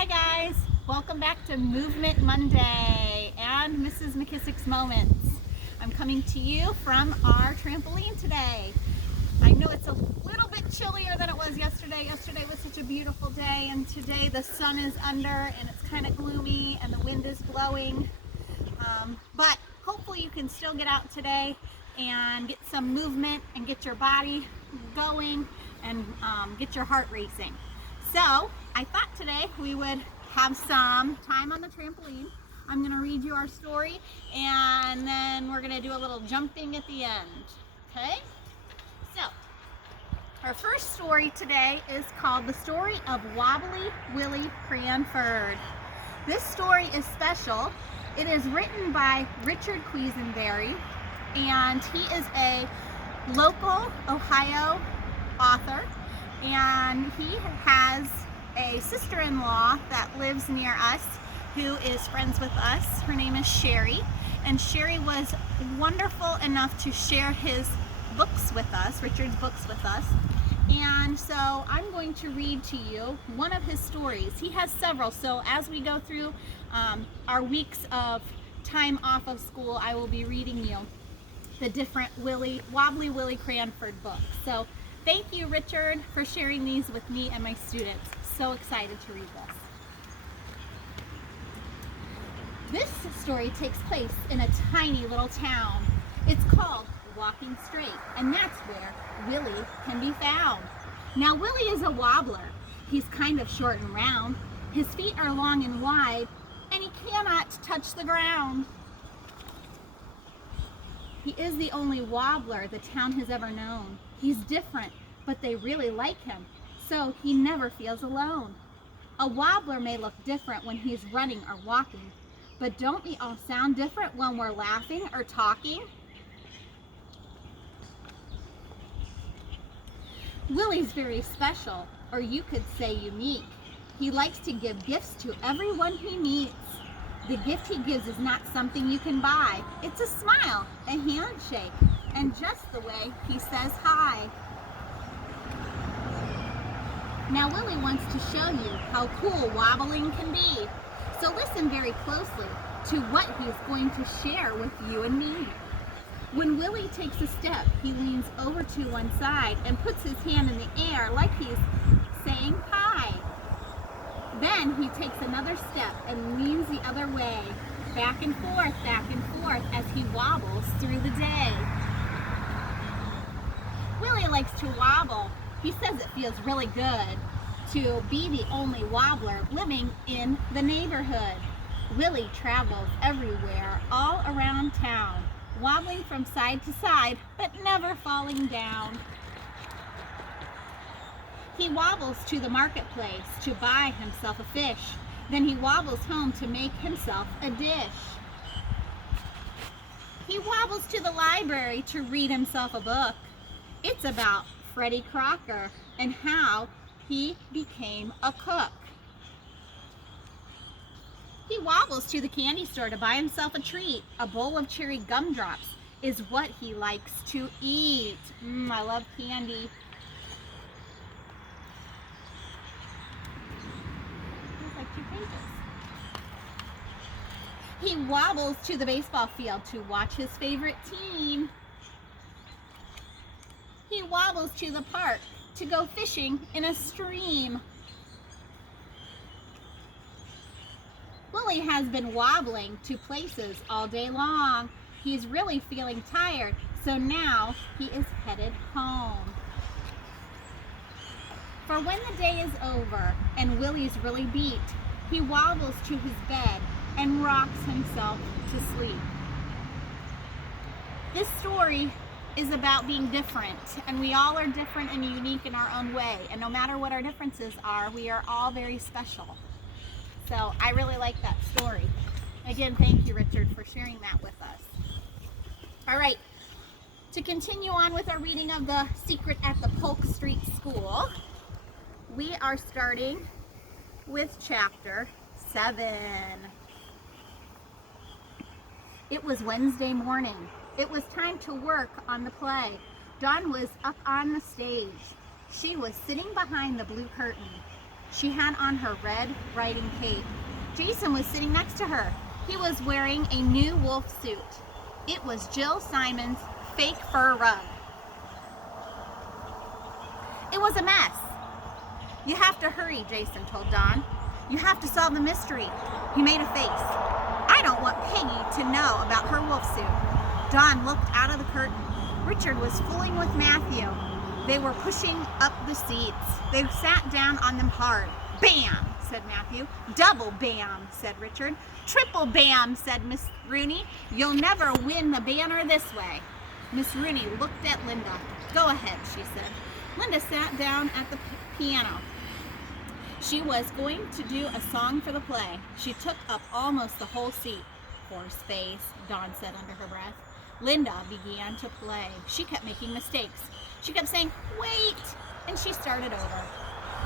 Hi guys, welcome back to Movement Monday and Mrs. McKissick's Moments. I'm coming to you from our trampoline today. I know it's a little bit chillier than it was yesterday. Yesterday was such a beautiful day, and today the sun is under and it's kind of gloomy and the wind is blowing. But hopefully you can still get out today and get some movement and get your body going and get your heart racing. So I thought today we would have some time on the trampoline. I'm going to read you our story and then we're going to do a little jumping at the end. Okay? So our first story today is called The Story of Wobbly Willie Cranford. This story is special. It is written by Richard Quisenberry, and he is a local Ohio author, and he has a sister-in-law that lives near us who is friends with us. Her name is Sherry, and Sherry was wonderful enough to share his books with us, Richard's books with us. And so I'm going to read to you one of his stories. He has several, so as we go through our weeks of time off of school, I will be reading you the different Wobbly Willie Cranford books. So thank you, Richard, for sharing these with me and my students. So excited to read this. This story takes place in a tiny little town. It's called Walking Straight, and that's where Willie can be found. Now, Willie is a wobbler. He's kind of short and round. His feet are long and wide, and he cannot touch the ground. He is the only wobbler the town has ever known. He's different, but they really like him, so he never feels alone. A wobbler may look different when he's running or walking, but don't we all sound different when we're laughing or talking? Willie's very special, or you could say unique. He likes to give gifts to everyone he meets. The gift he gives is not something you can buy. It's a smile, a handshake, and just the way he says hi. Now Willie wants to show you how cool wobbling can be. So listen very closely to what he's going to share with you and me. When Willie takes a step, he leans over to one side and puts his hand in the air like he's saying hi. Then he takes another step and leans the other way, back and forth as he wobbles through the day. Willie likes to wobble. He says it feels really good to be the only wobbler living in the neighborhood. Willie travels everywhere, all around town, wobbling from side to side, but never falling down. He wobbles to the marketplace to buy himself a fish. Then he wobbles home to make himself a dish. He wobbles to the library to read himself a book. It's about Freddie Crocker and how he became a cook. He wobbles to the candy store to buy himself a treat. A bowl of cherry gumdrops is what he likes to eat. I love candy. There's like 2 pages. He wobbles to the baseball field to watch his favorite team. He wobbles to the park to go fishing in a stream. Willie has been wobbling to places all day long. He's really feeling tired, so now he is headed home. For when the day is over and Willie's really beat, he wobbles to his bed and rocks himself to sleep. This story is about being different, and we all are different and unique in our own way, and no matter what our differences are, we are all very special. So I really like that story. Again, thank you, Richard, for sharing that with us. All right, to continue on with our reading of The Secret at the Polk Street School, we are starting with chapter 7. It was Wednesday morning. It was time to work on the play. Dawn was up on the stage. She was sitting behind the blue curtain. She had on her red riding cape. Jason was sitting next to her. He was wearing a new wolf suit. It was Jill Simon's fake fur rug. It was a mess. You have to hurry, Jason told Dawn. You have to solve the mystery. He made a face. I don't want Peggy to know about her wolf suit. Dawn looked out of the curtain. Richard was fooling with Matthew. They were pushing up the seats. They sat down on them hard. Bam, said Matthew. Double bam, said Richard. Triple bam, said Miss Rooney. You'll never win the banner this way. Miss Rooney looked at Linda. Go ahead, she said. Linda sat down at the piano. She was going to do a song for the play. She took up almost the whole seat. Horse face, Dawn said under her breath. Linda began to play. She kept making mistakes. She kept saying, wait, and she started over.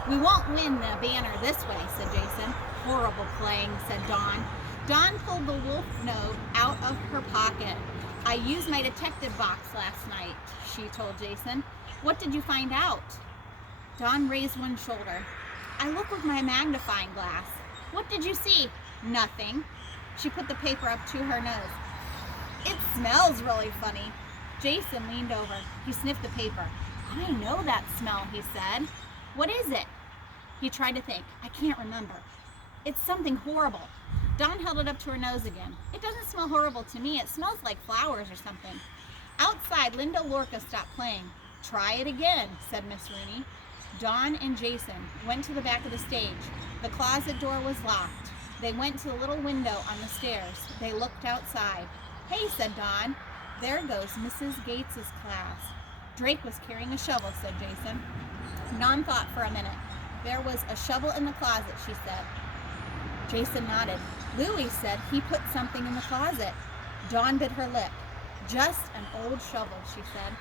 We won't win the banner this way, said Jason. Horrible playing, said Dawn. Dawn pulled the wolf note out of her pocket. I used my detective box last night, she told Jason. What did you find out? Dawn raised one shoulder. I looked with my magnifying glass. What did you see? Nothing. She put the paper up to her nose. It smells really funny. Jason leaned over. He sniffed the paper. I know that smell, he said. What is it? He tried to think. I can't remember. It's something horrible. Dawn held it up to her nose again. It doesn't smell horrible to me. It smells like flowers or something. Outside, Linda Lorca stopped playing. Try it again, said Miss Rooney. Dawn and Jason went to the back of the stage. The closet door was locked. They went to the little window on the stairs. They looked outside. Hey, said Dawn. There goes Mrs. Gates's class. Drake was carrying a shovel, said Jason. Dawn thought for a minute. There was a shovel in the closet, she said. Jason nodded. Louis said he put something in the closet. Dawn bit her lip. Just an old shovel, she said.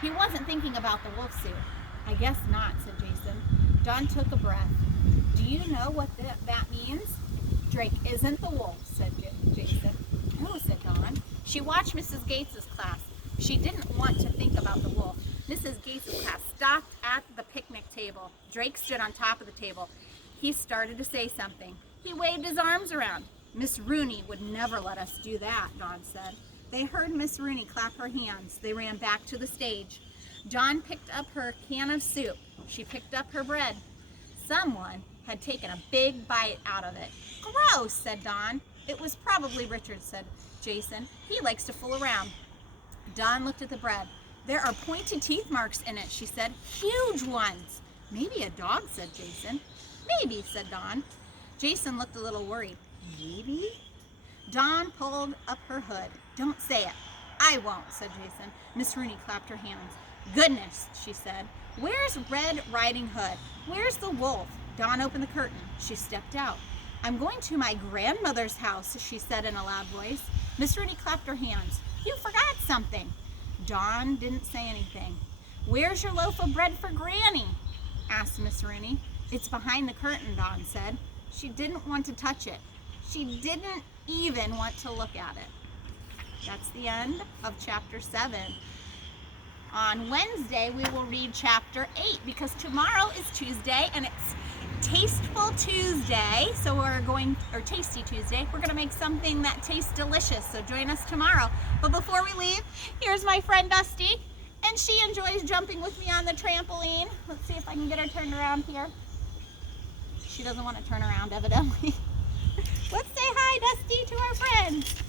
He wasn't thinking about the wolf suit. I guess not, said Jason. Dawn took a breath. Do you know what that means? Drake isn't the wolf, said Jason. No, said Dawn. She watched Mrs. Gates's class. She didn't want to think about the wolf. Mrs. Gates's class stopped at the picnic table. Drake stood on top of the table. He started to say something. He waved his arms around. Miss Rooney would never let us do that, Dawn said. They heard Miss Rooney clap her hands. They ran back to the stage. Dawn picked up her can of soup. She picked up her bread. Someone had taken a big bite out of it. Gross, said Dawn. It was probably Richard, said Jason. He likes to fool around. Dawn looked at the bread. There are pointed teeth marks in it, she said. Huge ones. Maybe a dog, said Jason. Maybe, said Dawn. Jason looked a little worried. Maybe? Dawn pulled up her hood. Don't say it. I won't, said Jason. Miss Rooney clapped her hands. Goodness, she said. Where's Red Riding Hood? Where's the wolf? Dawn opened the curtain. She stepped out. I'm going to my grandmother's house, she said in a loud voice. Miss Rooney clapped her hands. You forgot something. Dawn didn't say anything. Where's your loaf of bread for Granny? Asked Miss Rooney. It's behind the curtain, Dawn said. She didn't want to touch it. She didn't even want to look at it. That's the end of chapter 7. On Wednesday, we will read chapter 8 because tomorrow is Tuesday and it's Tasteful Tuesday. So Tasty Tuesday. We're going to make something that tastes delicious. So join us tomorrow. But before we leave, here's my friend Dusty. And she enjoys jumping with me on the trampoline. Let's see if I can get her turned around here. She doesn't want to turn around, evidently. Let's say hi, Dusty, to our friends.